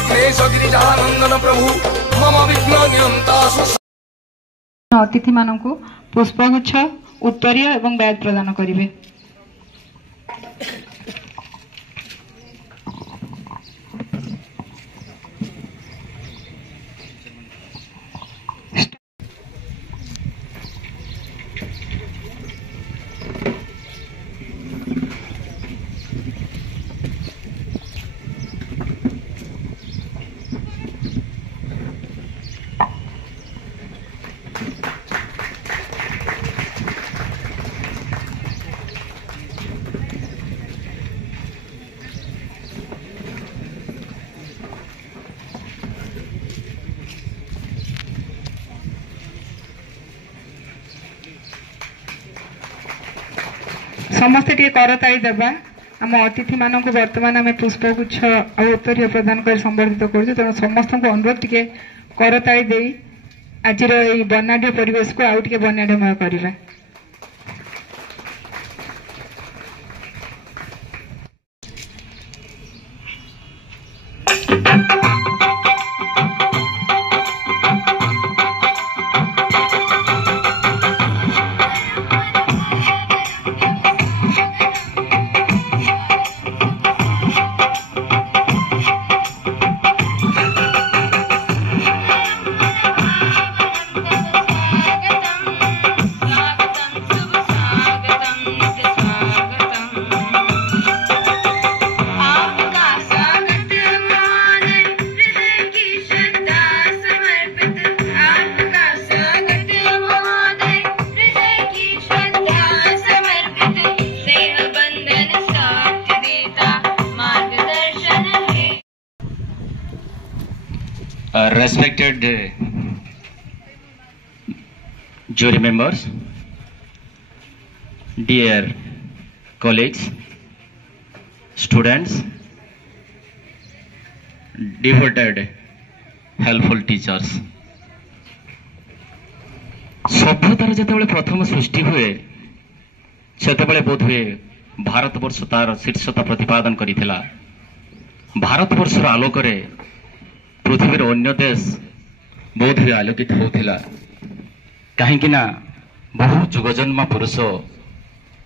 विघ्नेश गिरिजानंदन प्रभु मम विघ्न नियंता। अतिथि मानक पुष्पगुच्छ उत्तरीय एवं बैग प्रदान करेंगे। समस्ते टे करताली देवा आम अतिथि मानक वर्तमान आम पुष्पगुच्छ आ उत्तरीय प्रदान कर संबर्धित करूँ। तेणु समस्त को अनुरोध टे करताली दे आज वर्णाढ़ परिवेश को आउ टे वर्णाढ़मय करवा। Respected jury members, dear colleagues, students, devoted, helpful teachers. सभ्यतार जिते प्रथम सृष्टि हुए से बोध हुए भारतवर्ष तार शीर्षता प्रतिपादन करथिला। भारतवर्षर आलोकरे पृथ्वीर अन्य देश बोध हुए आलोकित होता कहीं बहु जुगजन्मा पुरुष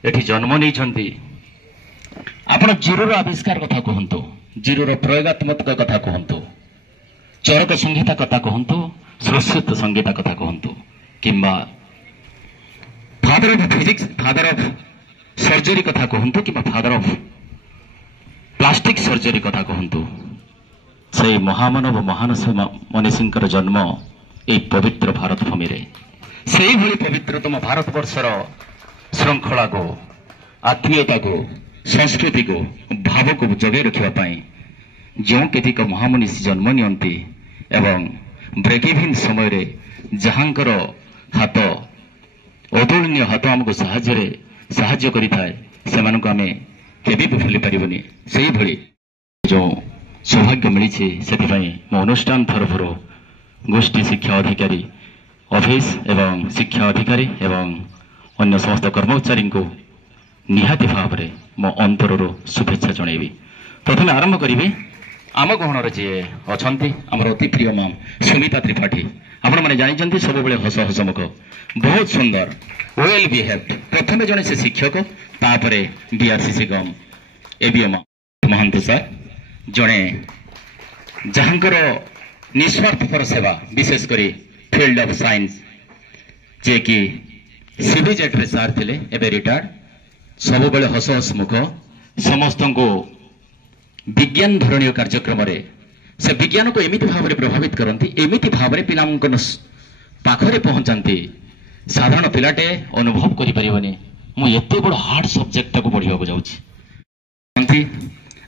एठी जन्म नहीं। आपण जीरो आविष्कार कथा कहतु, जीरो प्रयोगात्मक कथा कहतु, चरक संहिता कथा कहतु, सुश्रुत संहिता कथा कहतु, किंबा father of physics, father of surgery कथा कहतु, किंबा फादर ऑफ प्लास्टिक सर्जरी कथा कहतु, से महामानव महानस मनीषींकर जन्म ए पवित्र भारत भूमि रे से भली पवित्रतम भारतवर्षर श्रृंखला को, आत्मीयता को, संस्कृति को, भाव को जगै रखापी जो केतिक महामनीषी जन्म नियंती एवं ब्रेकइभिन समय रे जहांकर हाथ अतुलनीय हाथ आमको साहाय्य करिथाए सेमानकु आमे केबे भी भूली पारिबनी। सेही भली जो सौभाग्य मिली से मो अनुष्ठान तरफर गोष्ठी शिक्षा अधिकारी ऑफिस एवं शिक्षा अधिकारी एवं अन्य समस्त कर्मचारी को निहाती भाव में मो अंतर शुभेच्छा जनइबी। प्रथम आरंभ करी आम गहणर जी अच्छा आमर अति प्रिय माम सुमिता त्रिपाठी। आपण मैंने जानते सब हस हसमुख बहुत सुंदर वेल बिहेव्ड। प्रथम जड़े से शिक्षक तापर डीआरसीसी गम एबीएम महंत सर जड़े जहांकर निस्वार्थपर सेवा विशेष करी फील्ड ऑफ साइंस जे कि सीबीजेट रे सार थिले एबे रिटायर्ड सब बेले हस हसमुख समस्त को विज्ञान धरणीय कार्यक्रम रे से विज्ञान को एमिति भाव में प्रभावित करती एमिति भाव में पिला पाखरे पहुंचाती साधारण पिलाटे अनुभव करि परिबनी मु एते बड़ हार्ड सब्जेक्ट को पढ़िबा को जाउछि।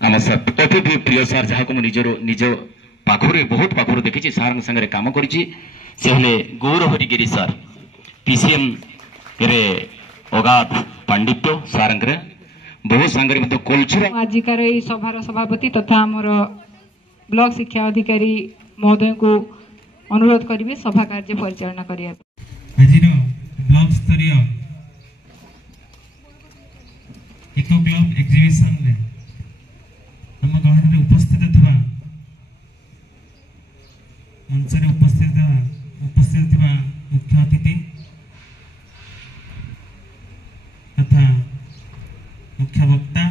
आम सर अति प्रिय सार जहाँ को निज पाखरे बहुत पाखर देखी सार संगे काम करी से हेले गौरहरिगिरी सार पीसीएम रे अगाध पांडित्य सार बहुत सांगे कल्चर आजिकार सभार सभापति तथा आमर ब्लॉक शिक्षा अधिकारी महोदय को अनुरोध करेंगे सभा कार्य परिचालना करिया। ब्लॉक स्तरीय इको क्लब एग्जिबिशन रे हम गहन रे उपस्थित थवा मंचरे उपस्थित थिबा मुख्य अतिथि तथा मुख्य वक्ता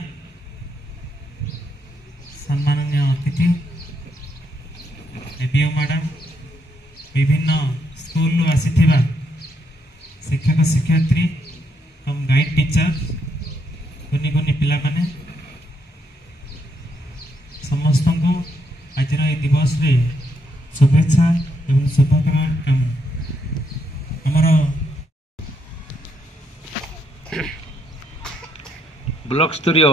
सम्माननीय अतिथि एबीओ मैडम विभिन्न स्कूल आसीथिबा शिक्षक शिक्षयित्री कम गाइड टीचर कुनी कुनी पिला माने समस्त को आज दिवस रे शुभेच्छा एवं शुभकामना आमर ब्लॉक स्तरीय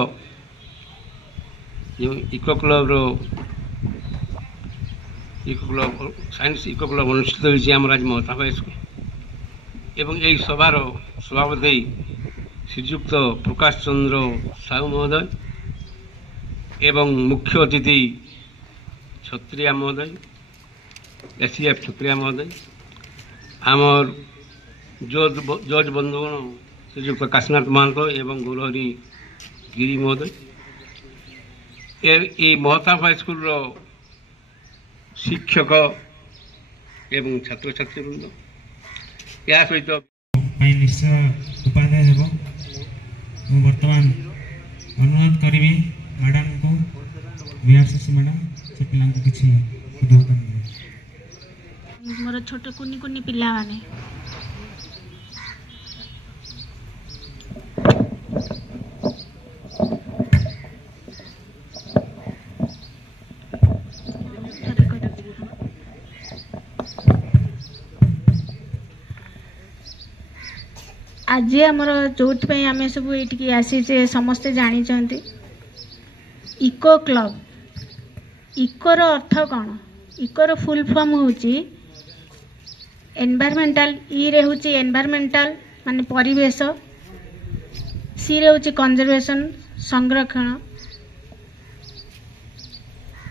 eco club science eco club अनुष्ठित होती आम आज महता हाई स्कूल एवं यही सभार सभापति श्रीजुक्त प्रकाश चंद्र साहू महोदय एवं मुख्य अतिथि क्षत्रिया महोदय एसीएफ क्षत्रिया महोदय आमर जज बंधुगण श्रीजुक्त काशीनाथ महांत एवं गौरहरी गिरी महोदय ये महताब हाईस्कूल शिक्षक एवं छात्र छात्री वृंद या सहित निश्चय उपाध्याय देव बर्तमान अनुरोध करी मैडम को बीआरसीसी मैडम से पिला किसी उद्बोधन मोर छोट कुनी कुनी पिला माने आज आमर जोथ पे आम सब ये आसी समस्ते जानी इको क्लब इकोर अर्थ कौन इकोर फुल फॉर्म होची एनवायरमेंटल ई रे होची एनवायरमेंटल माने परिवेश सी रे होची कंजर्वेशन संरक्षण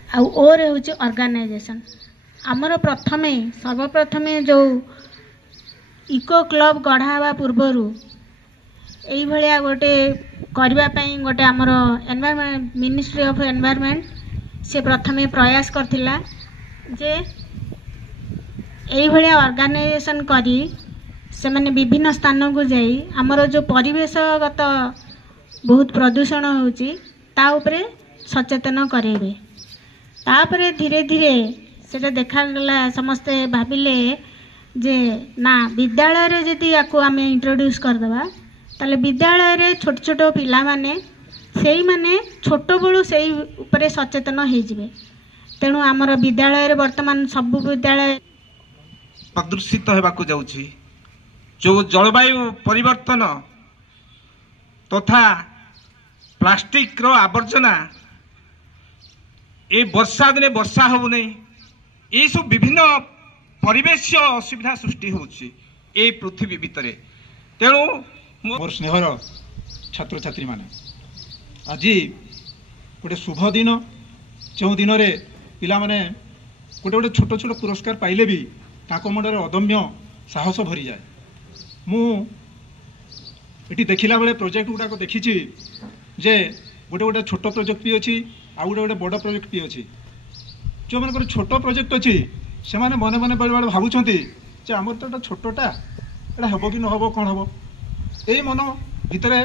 आ ओ रे होची ऑर्गेनाइजेशन आमर प्रथमे सर्वप्रथमे जो इको क्लब गढ़ा पूर्वर यही भाया गोटे करने गोटे आमर एनवायरमेंट मिनिस्ट्री ऑफ एनवायरमेंट से प्रथमे प्रयास करथिला जे यही भाया ऑर्गेनाइजेशन करी से माने विभिन्न स्थान को जाई आमर जो परिवेशगत बहुत प्रदूषण होची ता उपरे सचेतन करेबे तापरे धीरे धीरे सेटा देखा गला समस्ते भाबिले जे ना विद्यालय रे जदि याको आमे इंट्रोड्यूस कर देबा ताले विद्यालय रे छोट छोट पिला माने सेई माने छोट बळु सेई ऊपर सचेतन हे जिवे तेणु आमर विद्यालय रे वर्तमान सब विद्यालय प्रदूषित हेबाकू जाउछि जो जलवायु परिवर्तन तथा प्लास्टिक रो आवर्जना ए वर्षा दिने वर्षा हो नै ए सब विभिन्न परिवेश असुविधा सृष्टि होछि ए पृथ्वी भितरे तेणु मोर स्नेहर छात्र छात्री माने आज गोटे शुभ दिन जो दिन रे पिला माने गोटे गोटे छोट छोट पुरस्कार पाइले भी ताको मुंडर अदम्य साहस भरी जाए मु एटी देखिला बेले प्रोजेक्ट गुडाक देखिछि जे गोटे गोटे छोट प्रोजेक्ट भी अछि आ गोटे गोटे बड़ प्रोजेक्ट भी अछि जो मानकर छोट प्रोजेक्ट अछि से माने मने मने बेले बेले भाबुछंती जे हमर तो छोटटा एटा हबो कि न हबो कोन हबो एई मन भितरे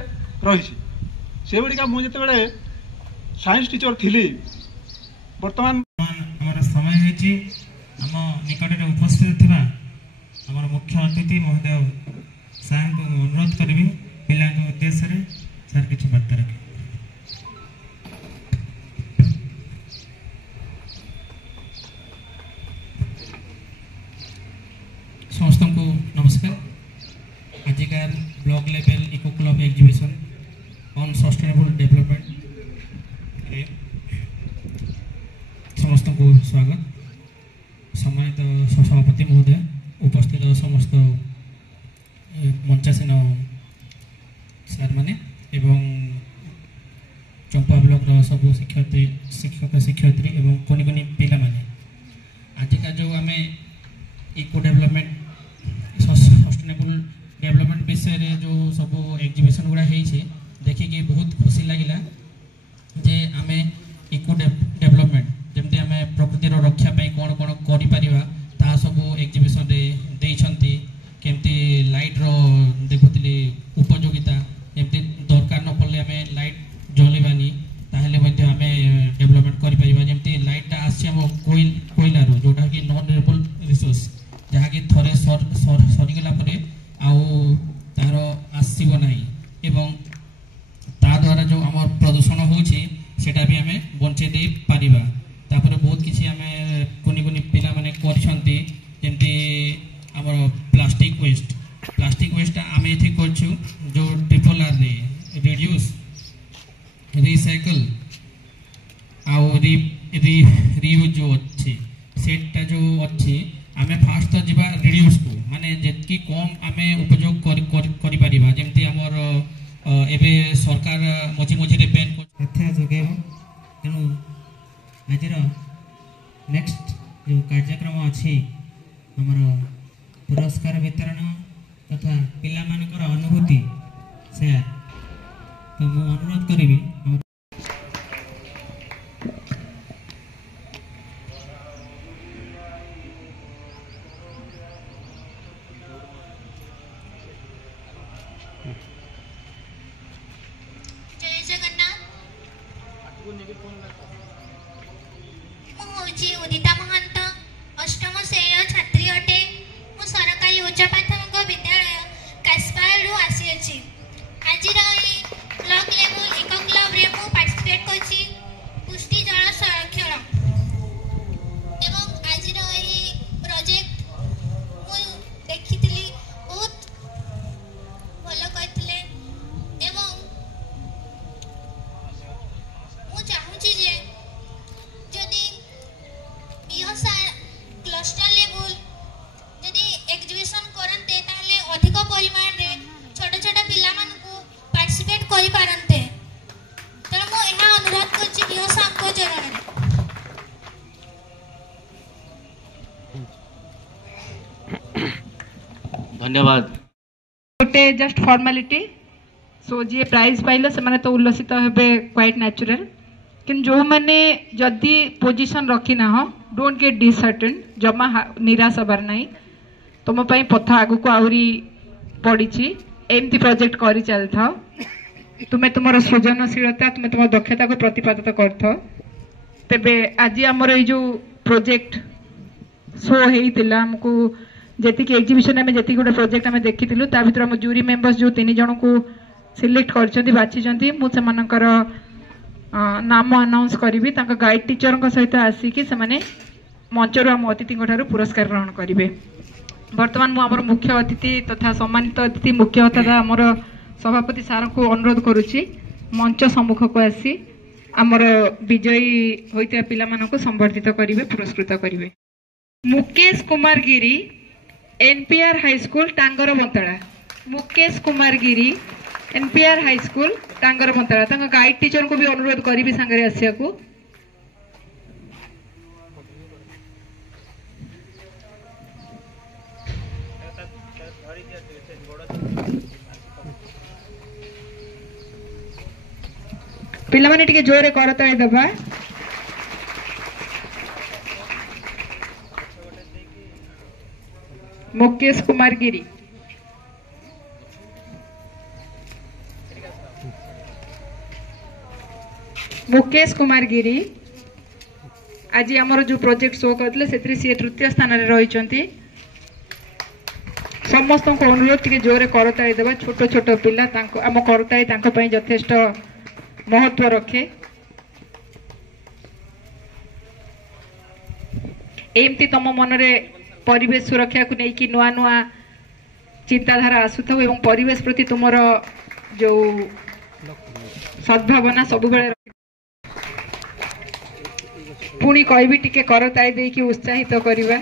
रहिछि से बडिका मु जते बेले साइंस टीचर थिली वर्तमान हमर समय हेछि हम निकट रे उपस्थित थिबा हमर मुख्य अतिथि महोदय साहब को अनुरोध करबी पिला के उद्देश्य रे सर किछ बात रखे समस्त को नमस्कार आजिकार block level eco club exhibition on sustainable development समस्त को स्वागत सम्मानित सभापति महोदय उपस्थित समस्त मंचासीन सार माने एवं चंपा ब्लॉक सब शिक्षक शिक्षयित्री एवं कोनी कोनी पिला माने आजिका जो आम इको डेवलपमेंट सस्टेनेबल डेवलपमेंट विषय रे जो सब एग्जीबिशन गुड़ा है देखिए बहुत खुशी लगिला जे आम इको डेवलपमेंट जमती आम प्रकृतिर रक्षा कौन कौन कर अच्छी सेटा जो अच्छी आम फास्ट तो जीवा रिड्यूस को माने जी कम आम उपयोग करिपरिबा जेमती हमर एबे सरकार मझी मझी बैन तथ्य जोगेब तेणु आज नेक्स्ट जो कार्यक्रम अच्छी हमर पुरस्कार वितरण तथा पिला मानकर अनुभूति शेयर तो मु अनुरोध करी जय जगन्नाथ उदिता महंत अष्टम श्रेय छात्री अटे मु सरकारी उच्च प्राथमिक विद्यालय कास्पालू आसी आज ब्लॉक लेवल एक क्लब रे मु पार्टिसिपेट करछि पुष्टि जल संरक्षण एवं आज प्रोजेक्ट मु देखिथिली बहुत भलो करथिले एवं मु चाहूछि जे जदि बिहसा क्लस्टर लेवल जदि एग्जीबिशन करन्ते ताले अधिक परिमाण रे छोट छोट पिला मानकु पार्टिसिपेट करि पारन्ते त मु एहा अनुरोध करछि बिहसा को चरण धन्यवाद गोटे जस्ट फॉर्मालिटी सो जी प्राइज पाइले से माने तो उल्लसित हेबे क्वाइट नेचुरल किन जो माने जदी पोजीशन रखी ना हो डोंट गेट डिसर्टेन जमा निराश हबार नाही तुम पई पथा आगु को आउरी पड़ीची एमती प्रोजेक्ट करी चल था तुम्हें तुम सृजनशीलता तुम्हें तुम दक्षता को प्रतिपादित करथ तेबे आज हमर ए जो प्रोजेक्ट शो हेइतिला हमको जेतिक एग्जीबिशन में जेतिक गोटे प्रोजेक्ट आम देखी ता भीतर हम जूरी मेंबर्स जो 3 जन को सिलेक्ट कर बाछी मुझे नाम अनाउंस करी गाइड टीचर सहित आसिकी से मंचर आम अतिथि पुरस्कार ग्रहण करेंगे। बर्तमान मुझे मुख्य अतिथि तथा सम्मानित अतिथि मुख्य अतिथि आमर सभापति सार को अनुरोध करुच्ची मंच सम्मुख को आसी आमर विजयी होता पिला संबर्धित करेंगे पुरस्कृत करेंगे। Mukesh Kumar Giri NPR high school Tangar बंतड़ा Mukesh Kumar Giri NPR high school Tangar बंतड़ा guide teacher को भी अनुरोध करी सांगे आसिया को पिला माने टिके जोरे करताई दबा मुकेश कुमार गिरी मुकेश कुमार गिरी आज आमर जो प्रोजेक्ट शो करते से तृतीय स्थान में रही समस्त को अनुरोध टिके जोरे करताई देवा छोट छोट पिला आम करताई यथेष्ट महत्व रखे एमती तुम मनरे परिवेश सुरक्षा को लेकिन नुआ नुआ चिंताधारा आसुथ एवं परिवेश प्रति तुम जो सद्भावना सब बेले पुणी कहि टिके करताई देकी उत्साहित करवा।